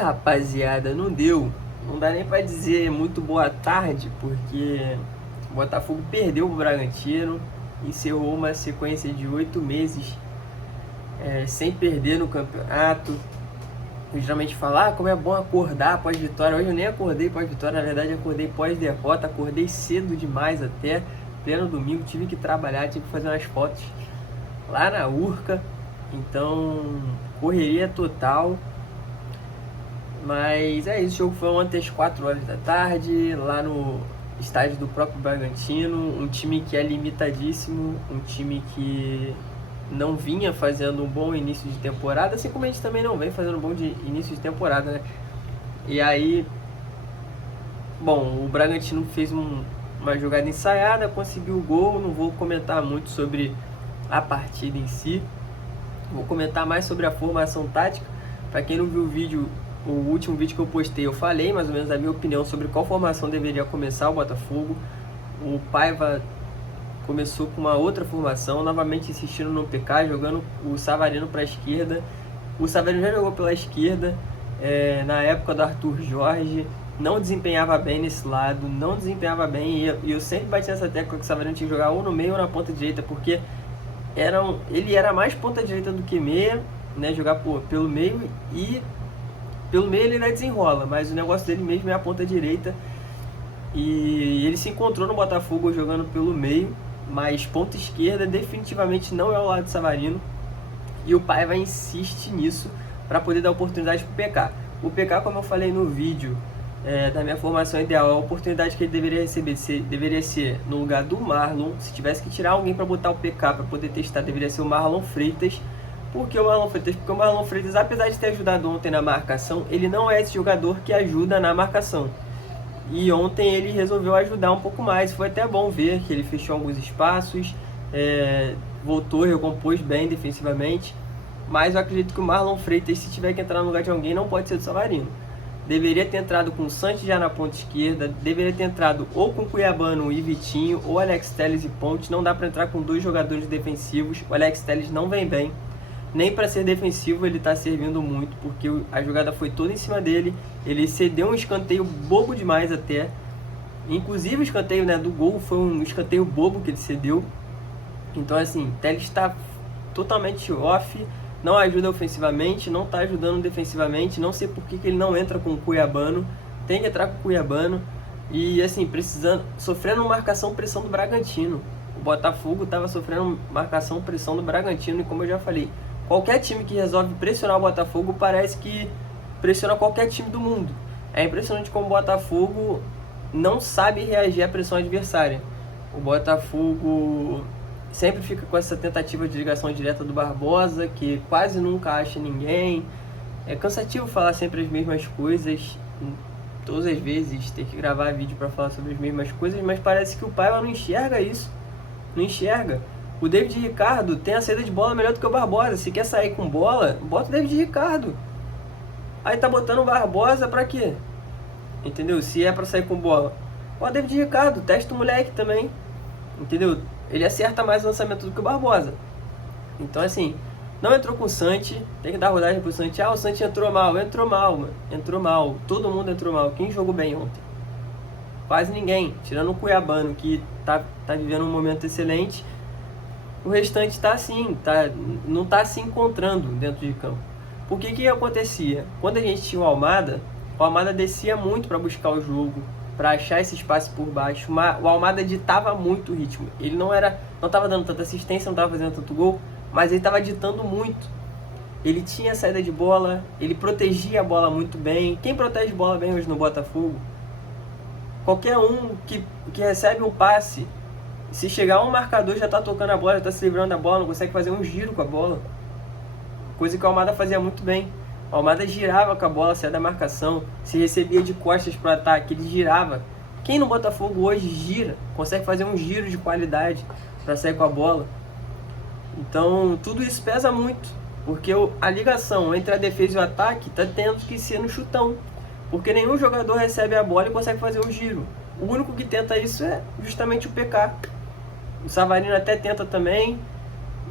Rapaziada, não deu. Não dá nem pra dizer muito boa tarde, porque o Botafogo perdeu pro Bragantino, encerrou uma sequência de 8 meses sem perder no campeonato. Eu geralmente falo, como é bom acordar após vitória. Hoje eu nem acordei pós vitória, na verdade acordei pós derrota, acordei cedo demais até, pleno domingo, tive que trabalhar, tive que fazer umas fotos lá na Urca, então correria total. Mas é isso, o jogo foi ontem às 4 horas da tarde, lá no estádio do próprio Bragantino, um time que é limitadíssimo, um time que não vinha fazendo um bom início de temporada, assim como a gente também não vem fazendo um bom início de temporada, né? E aí, bom, o Bragantino fez uma jogada ensaiada, conseguiu o gol, não vou comentar muito sobre a partida em si, vou comentar mais sobre a formação tática. Para quem não viu o vídeo, o último vídeo que eu postei, eu falei mais ou menos a minha opinião sobre qual formação deveria começar o Botafogo. O Paiva começou com uma outra formação, novamente insistindo no PK, jogando o Savarino para a esquerda. O Savarino já jogou pela esquerda, na época do Arthur Jorge, não desempenhava bem nesse lado, não desempenhava bem, e eu sempre bati nessa tecla que o Savarino tinha que jogar ou no meio ou na ponta direita, porque ele era mais ponta direita do que meia, né, jogar pelo meio, e pelo meio ele ainda desenrola, mas o negócio dele mesmo é a ponta direita, e ele se encontrou no Botafogo jogando pelo meio, mas ponta esquerda definitivamente não é o lado do Savarino, e o Paiva insiste nisso para poder dar oportunidade para o PK. O PK, como eu falei no vídeo da minha formação ideal, a oportunidade que ele deveria receber deveria ser no lugar do Marlon. Se tivesse que tirar alguém para botar o PK para poder testar, deveria ser o Marlon Freitas. Por que o Marlon Freitas? Porque o Marlon Freitas, apesar de ter ajudado ontem na marcação, ele não é esse jogador que ajuda na marcação. E ontem ele resolveu ajudar um pouco mais. Foi até bom ver que ele fechou alguns espaços, voltou, recompôs bem defensivamente. Mas eu acredito que o Marlon Freitas, se tiver que entrar no lugar de alguém, não pode ser do Savarino. Deveria ter entrado com o Santos já na ponta esquerda, deveria ter entrado ou com Cuiabano e Vitinho, ou Alex Telles e Ponte. Não dá para entrar com dois jogadores defensivos. O Alex Telles não vem bem, nem para ser defensivo ele está servindo muito, porque a jogada foi toda em cima dele. Ele cedeu um escanteio bobo demais até, inclusive o escanteio, do gol foi um escanteio bobo que ele cedeu. Então assim, Telles está totalmente off, não ajuda ofensivamente, não está ajudando defensivamente. Não sei por que ele não entra com o Cuiabano, tem que entrar com o Cuiabano. E assim, sofrendo marcação, pressão do Bragantino. O Botafogo estava sofrendo marcação, pressão do Bragantino, e como eu já falei, qualquer time que resolve pressionar o Botafogo parece que pressiona qualquer time do mundo. É impressionante como o Botafogo não sabe reagir à pressão adversária. O Botafogo sempre fica com essa tentativa de ligação direta do Barbosa, que quase nunca acha ninguém. É cansativo falar sempre as mesmas coisas, todas as vezes ter que gravar vídeo para falar sobre as mesmas coisas, mas parece que o Paiva não enxerga isso. Não enxerga. O David Ricardo tem a saída de bola melhor do que o Barbosa. Se quer sair com bola, bota o David Ricardo. Aí tá botando o Barbosa pra quê? Entendeu? Se é pra sair com bola, bota o David Ricardo, testa o moleque também. Entendeu? Ele acerta mais o lançamento do que o Barbosa. Então assim, não entrou com o Santi, tem que dar rodagem pro Santi. O Santi entrou mal, mano. Entrou mal, todo mundo entrou mal. Quem jogou bem ontem? Quase ninguém, tirando o Cuiabano, que tá vivendo um momento excelente. O restante está assim, não está se encontrando dentro de campo. Por que acontecia? Quando a gente tinha o Almada descia muito para buscar o jogo, para achar esse espaço por baixo. O Almada ditava muito o ritmo. Ele não estava dando tanta assistência, não estava fazendo tanto gol, mas ele estava ditando muito. Ele tinha saída de bola, ele protegia a bola muito bem. Quem protege bola bem hoje no Botafogo? Qualquer um que recebe um passe, se chegar um marcador, já está tocando a bola, já está se livrando da bola, não consegue fazer um giro com a bola. Coisa que o Almada fazia muito bem. O Almada girava com a bola, saia da marcação, se recebia de costas para o ataque, ele girava. Quem no Botafogo hoje gira, consegue fazer um giro de qualidade para sair com a bola? Então tudo isso pesa muito, porque a ligação entre a defesa e o ataque está tendo que ser no chutão, porque nenhum jogador recebe a bola e consegue fazer o giro. O único que tenta isso é justamente o PK. O Savarino até tenta também,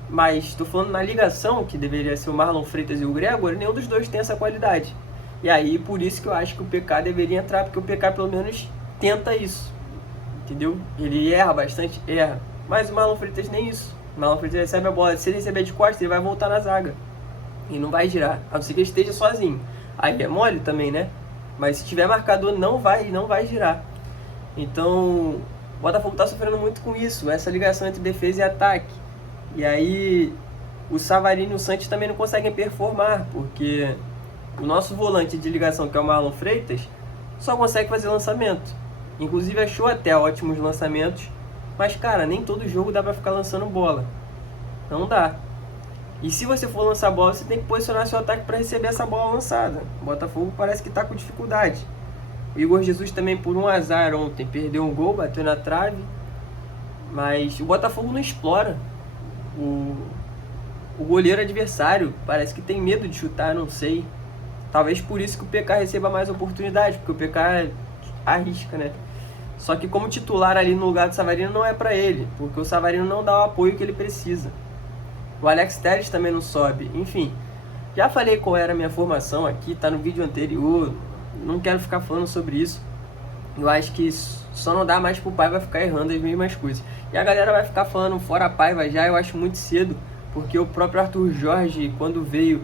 mas estou falando na ligação, que deveria ser o Marlon Freitas e o Gregor, nenhum dos dois tem essa qualidade. E aí, por isso que eu acho que o PK deveria entrar, porque o PK pelo menos tenta isso, entendeu? Ele erra bastante, erra. Mas o Marlon Freitas nem isso. O Marlon Freitas recebe a bola, se ele receber de costas, ele vai voltar na zaga. E não vai girar, a não ser que ele esteja sozinho. Aí é mole também, né? Mas se tiver marcador, não vai girar. Então, o Botafogo tá sofrendo muito com isso, essa ligação entre defesa e ataque. E aí, o Savarino e o Santos também não conseguem performar, porque o nosso volante de ligação, que é o Marlon Freitas, só consegue fazer lançamento. Inclusive achou até ótimos lançamentos, mas cara, nem todo jogo dá pra ficar lançando bola. Não dá. E se você for lançar bola, você tem que posicionar seu ataque para receber essa bola lançada. O Botafogo parece que tá com dificuldade. O Igor Jesus também, por um azar ontem, perdeu um gol, bateu na trave. Mas o Botafogo não explora o goleiro adversário. Parece que tem medo de chutar, não sei. Talvez por isso que o PK receba mais oportunidade, porque o PK arrisca, né? Só que como titular ali no lugar do Savarino não é pra ele, porque o Savarino não dá o apoio que ele precisa. O Alex Telles também não sobe. Enfim, já falei qual era a minha formação aqui, tá no vídeo anterior. Não quero ficar falando sobre isso. Eu acho que só não dá mais pro Paiva ficar errando as mesmas coisas. E a galera vai ficar falando fora Paiva já, eu acho muito cedo, porque o próprio Arthur Jorge, quando veio,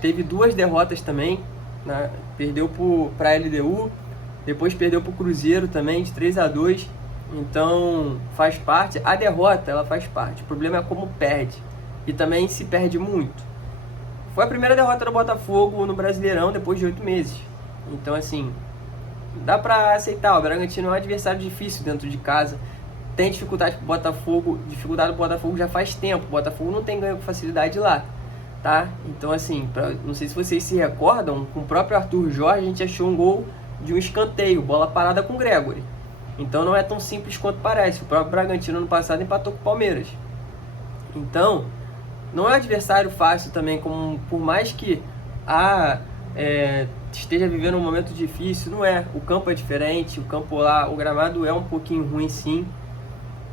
teve 2 derrotas também, né? Perdeu pra LDU, depois perdeu pro Cruzeiro também, de 3-2. Então faz parte, a derrota ela faz parte, o problema é como perde, e também se perde muito. Foi a primeira derrota do Botafogo no Brasileirão depois de 8 meses. Então assim, dá pra aceitar, o Bragantino é um adversário difícil dentro de casa, tem dificuldade pro Botafogo, dificuldade do Botafogo já faz tempo, o Botafogo não tem ganho com facilidade lá, tá? Então assim, não sei se vocês se recordam, com o próprio Arthur Jorge a gente achou um gol de um escanteio, bola parada com o Gregory. Então não é tão simples quanto parece. O próprio Bragantino no passado empatou com o Palmeiras. Então, não é um adversário fácil também, como, por mais que esteja vivendo um momento difícil, não é. O campo é diferente, o campo lá, o gramado é um pouquinho ruim sim.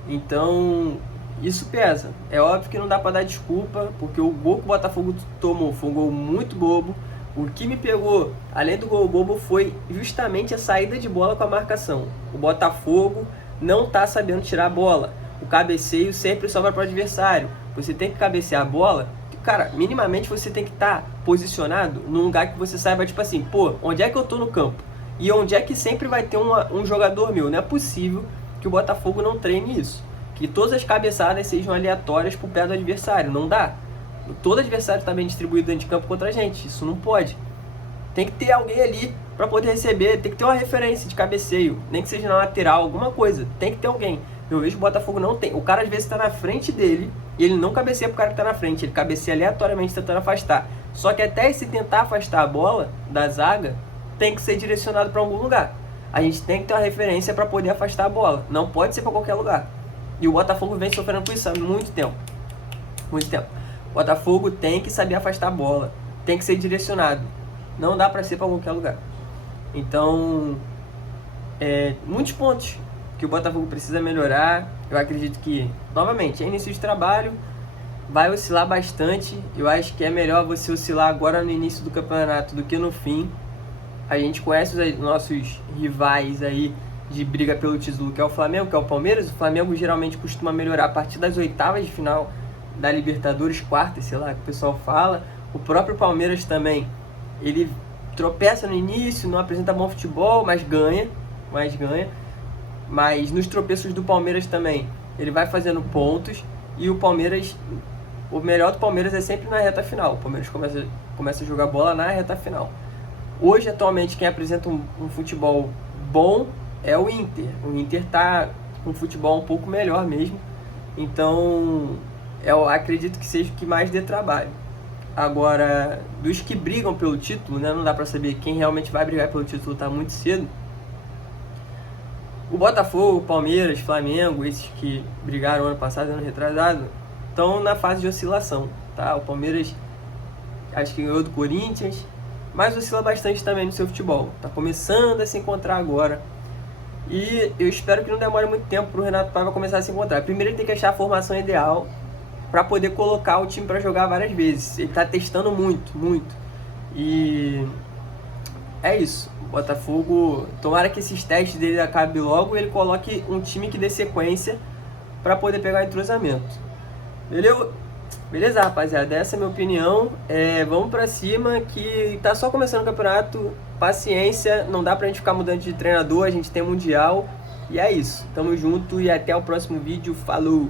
Então, isso pesa. É óbvio que não dá para dar desculpa, porque o gol que o Botafogo tomou foi um gol muito bobo. O que me pegou, além do gol bobo, foi justamente a saída de bola com a marcação. O Botafogo não está sabendo tirar a bola. O cabeceio sempre sobra para o adversário. Você tem que cabecear a bola. Cara, minimamente você tem que estar posicionado num lugar que você saiba, tipo assim, pô, onde é que eu tô no campo? E onde é que sempre vai ter um jogador meu? Não é possível que o Botafogo não treine isso. Que todas as cabeçadas sejam aleatórias pro pé do adversário. Não dá. Todo adversário está bem distribuído dentro de campo contra a gente. Isso não pode. Tem que ter alguém ali para poder receber. Tem que ter uma referência de cabeceio. Nem que seja na lateral, alguma coisa. Tem que ter alguém. Eu vejo que o Botafogo não tem. O cara às vezes está na frente dele e ele não cabeceia pro cara que está na frente. Ele cabeceia aleatoriamente tentando afastar. Só que até esse tentar afastar a bola da zaga tem que ser direcionado para algum lugar. A gente tem que ter uma referência para poder afastar a bola. Não pode ser para qualquer lugar. E o Botafogo vem sofrendo com isso há muito tempo. Muito tempo. O Botafogo tem que saber afastar a bola, tem que ser direcionado, não dá para ser para qualquer lugar. Então, muitos pontos que o Botafogo precisa melhorar. Eu acredito que, novamente, é início de trabalho, vai oscilar bastante. Eu acho que é melhor você oscilar agora no início do campeonato do que no fim. A gente conhece os nossos rivais aí de briga pelo título, que é o Flamengo, que é o Palmeiras. O Flamengo geralmente costuma melhorar a partir das oitavas de final da Libertadores, quartas, sei lá, que o pessoal fala. O próprio Palmeiras também, ele tropeça no início, não apresenta bom futebol, mas ganha. Mas nos tropeços do Palmeiras também, ele vai fazendo pontos. E o Palmeiras, o melhor do Palmeiras é sempre na reta final. O Palmeiras começa a jogar bola na reta final. Hoje, atualmente, quem apresenta um futebol bom é o Inter. O Inter tá com um futebol um pouco melhor mesmo. Então, eu acredito que seja o que mais dê trabalho. Agora, dos que brigam pelo título, né, não dá pra saber quem realmente vai brigar pelo título, tá muito cedo. O Botafogo, Palmeiras, Flamengo, esses que brigaram ano passado, ano retrasado, estão na fase de oscilação, tá? O Palmeiras acho que ganhou do Corinthians, mas oscila bastante também no seu futebol. Tá começando a se encontrar agora. E eu espero que não demore muito tempo para o Renato Paiva começar a se encontrar. Primeiro ele tem que achar a formação ideal para poder colocar o time para jogar várias vezes. Ele está testando muito. E é isso. O Botafogo, tomara que esses testes dele acabem logo e ele coloque um time que dê sequência para poder pegar o entrosamento. Beleza, rapaziada? Essa é a minha opinião. Vamos pra cima que tá só começando o campeonato. Paciência, não dá pra gente ficar mudando de treinador, a gente tem mundial. E é isso. Tamo junto e até o próximo vídeo. Falou!